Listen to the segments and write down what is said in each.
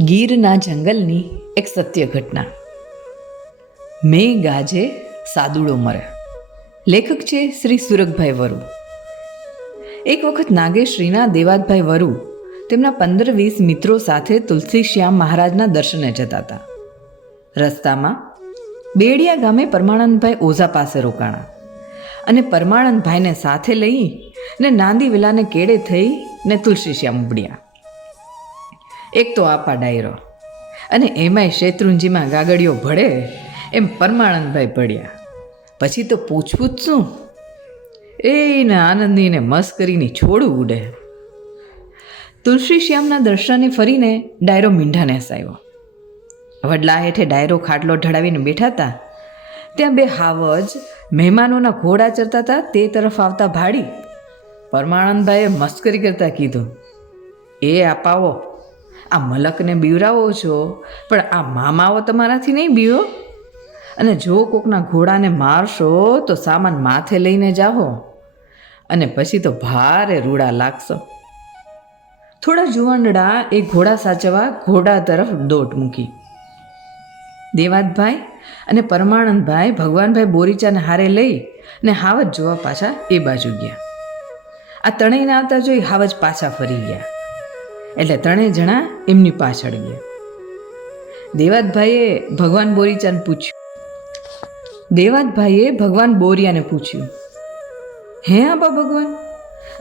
ગીરના જંગલની એક સત્ય ઘટના. મેં ગાજે સાદુડો મરે. લેખક છે શ્રી સુરગભાઈ વરુ. એક વખત નાગેશ્રીના દેવાદભાઈ વરુ તેમના 15-20 મિત્રો સાથે તુલસીશ્યામ મહારાજના દર્શને જતા હતા. રસ્તામાં બેડિયા ગામે પરમાનંદભાઈ ઓઝા પાસે રોકાણા અને પરમાનંદભાઈને સાથે લઈ ને નાંદી વિલાને કેડે થઈ ને તુલસીશ્યામ ઉપડ્યા. એક તો આપા ડાયરો અને એમાંય શેત્રુંજીમાં ગાગડીઓ ભળે એમ પરમાનંદભાઈ પડ્યા. પછી તો પૂછવું જ શું, એને આનંદીને મસ્કરીની છોડું ઉડે. તુલસીશ્યામના દર્શને ફરીને ડાયરો મીંઢાને આવ્યો. વડલા હેઠે ડાયરો ખાટલો ઢળાવીને બેઠા હતા. ત્યાં બે હાવજ મહેમાનોના ઘોડા ચરતા હતા. તે તરફ આવતા ભાડી પરમાનંદભાઈએ મસ્કરી કરતા કીધું, એ આપાવો, આ મલકને બીવરાવો છો, પણ આ મામાઓ તમારાથી નહીં બીવો, અને જો કોકના ઘોડાને મારશો તો સામાન માથે લઈને જાઓ અને પછી તો ભારે રૂડા લાગશો. થોડા જુવાનડા એ ઘોડા સાચવવા ઘોડા તરફ દોટ મૂકી. દેવાદભાઈ અને પરમાનંદભાઈ ભગવાનભાઈ બોરીચાને હારે લઈ ને હાવજ જોવા પાછા એ બાજુ ગયા. આ ત્રણેયને આવતા જોઈ હાવજ પાછા ફરી ગયા એટલે ત્રણેય જણા એમની પાછળ ગયા. દેવાદભાઈએ ભગવાન બોરિયાને પૂછ્યું, હે આપા ભગવાન,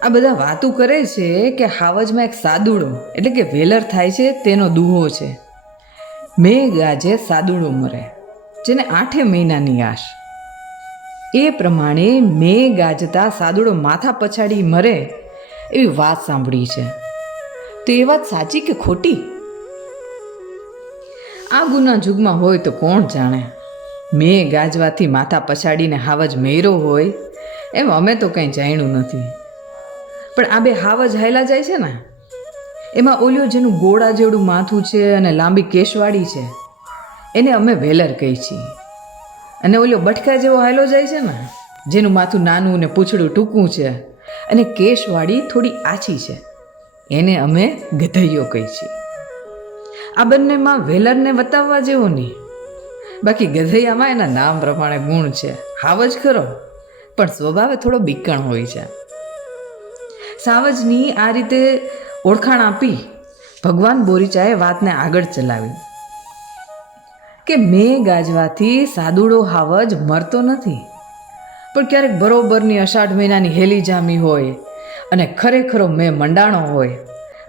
આ બધા વાતું કરે છે કે હાવજમાં એક સાદુડો એટલે કે વેલર થાય છે તેનો દુહો છે, મેં ગાજે સાદુડો મરે, જેને 8 મહિનાની આશ. એ પ્રમાણે મેં ગાજતા સાદુડો માથા પછાડી મરે એવી વાત સાંભળી છે. તો એ વાત સાચી કે ખોટી? આ ગુના જુગમાં હોય તો કોણ જાણે. મેં ગાજવાથી માથા પછાડીને હાવજ મેરો હોય એમ અમે તો કંઈ જાણ્યું નથી. પણ આ બે હાવજ હાયલા જાય છે ને, એમાં ઓલિયો જેનું ગોળા જેવડું માથું છે અને લાંબી કેશવાળી છે એને અમે વેલર કહી છીએ. અને ઓલિયો બટકા જેવો હાયલો જાય છે ને, જેનું માથું નાનું ને પૂંછડું ટૂંકું છે અને કેશવાળી થોડી આછી છે, એને અમે ગધૈયો કહી છીએ. આ બંનેમાં વેલરને વતાવવા જેવો નહીં. બાકી ગધૈયામાં એના નામ પ્રમાણે ગુણ છે, હાવજ ખરો પણ સ્વભાવે થોડો બીકણ હોય છે. સાવજની આ રીતે ઓળખાણ આપી ભગવાન બોરીચાએ વાતને આગળ ચલાવી કે મેં ગાજવાથી સાદુડો હાવજ મરતો નથી, પણ ક્યારેક બરોબરની અષાઢ મહિનાની હેલી જામી હોય અને ખરેખરો મેં મંડાણો હોય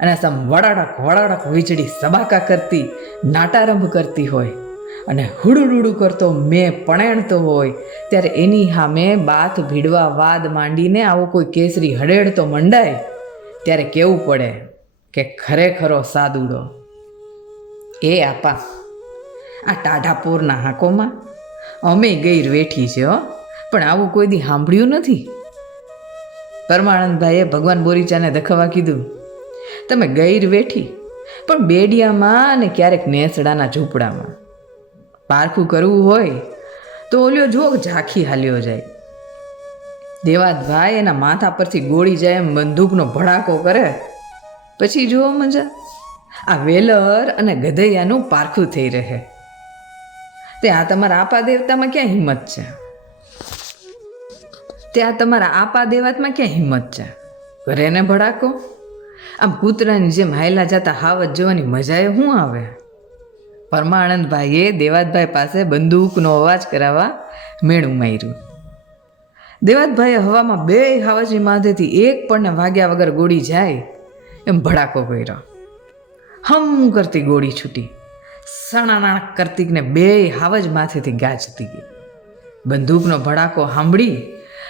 અને સમ વડાડક વીજળી સબાકા કરતી નાટારંભ કરતી હોય અને હુડુડુડું કરતો મેં પણેણતો હોય, ત્યારે એની સામે બાથ ભીડવા વાદ માંડીને આવો કોઈ કેસરી હડેડતો મંડાય ત્યારે કેવું પડે કે ખરેખરો સાદુડો. એ આપા, આ ટાઢાપોરના હાંકોમાં અમે ગઈર વેઠી છે હો, પણ આવું કોઈ દી સાંભળ્યું નથી. પરમાનંદભાઈએ ભગવાન બોરીચાને દખવા કીધું, તમે ગઈર વેઠી પણ બેડિયામાં અને ક્યારેક નેસડાના ઝૂંપડામાં. પારખું કરવું હોય તો ઓલિયો જો ઝાંખી હાલ્યો જાય. દેવાદભાઈ એના માથા પરથી ગોળી જાય એમ બંદૂકનો ભડાકો કરે, પછી જુઓ મજા, આ વેલર અને ગધૈયાનું પારખું થઈ રહે. તે આ તમારા આપા દેવતામાં ક્યાં હિંમત છે? ઘરે ને ભડાકો? આમ કૂતરાની જેમ હાયલા જતા હાવજ જોવાની મજાએ શું આવે? પરમાનંદભાઈએ દેવાદભાઈ પાસે બંદૂકનો અવાજ કરાવવા મેળું માર્યું. દેવાદભાઈએ હવામાં 2 હાવજની માથેથી એક પણને વાગ્યા વગર ગોળી જાય એમ ભડાકો કર્યો. હમ કરતી ગોળી છૂટી, સણાનાક કરતીને 2 હાવજ માથેથી ગાજતી ગઈ. બંદૂકનો ભડાકો સાંભળી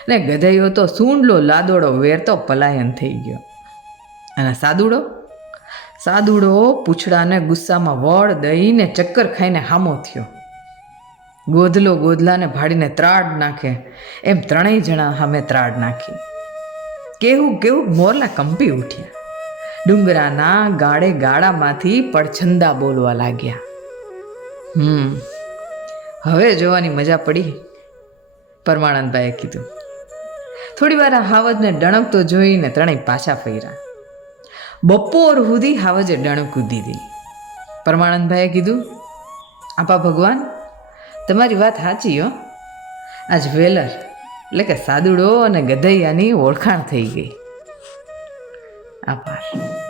ને ગધૈયો તો સૂંડલો લાદોડો વેરતો પલાયન થઈ ગયો. અને સાદુડો પૂંછડાને ગુસ્સામાં વળ દઈને ચક્કર ખાઈને હામો થયો. ગોધલો ગોધલાને ભાડીને ત્રાડ નાખે એમ ત્રણેય જણા સામે ત્રાડ નાખી. કેવું મોરલા કંપી ઉઠ્યા. ડુંગરાના ગાળામાંથી પડછંદા બોલવા લાગ્યા. હવે જોવાની મજા પડી, પરમાનંદભાઈએ કીધું. થોડી વાર હાવજને ડણકતો જોઈને ત્રણેય પાછા ફર્યા. બપોર સુધી હાવજે ડણકું દીધી. પરમાનંદભાઈએ કીધું, આપા ભગવાન, તમારી વાત સાચી હો. આજ વેલર એટલે કે સાદુડો અને ગધૈયાની ઓળખાણ થઈ ગઈ. આભાર.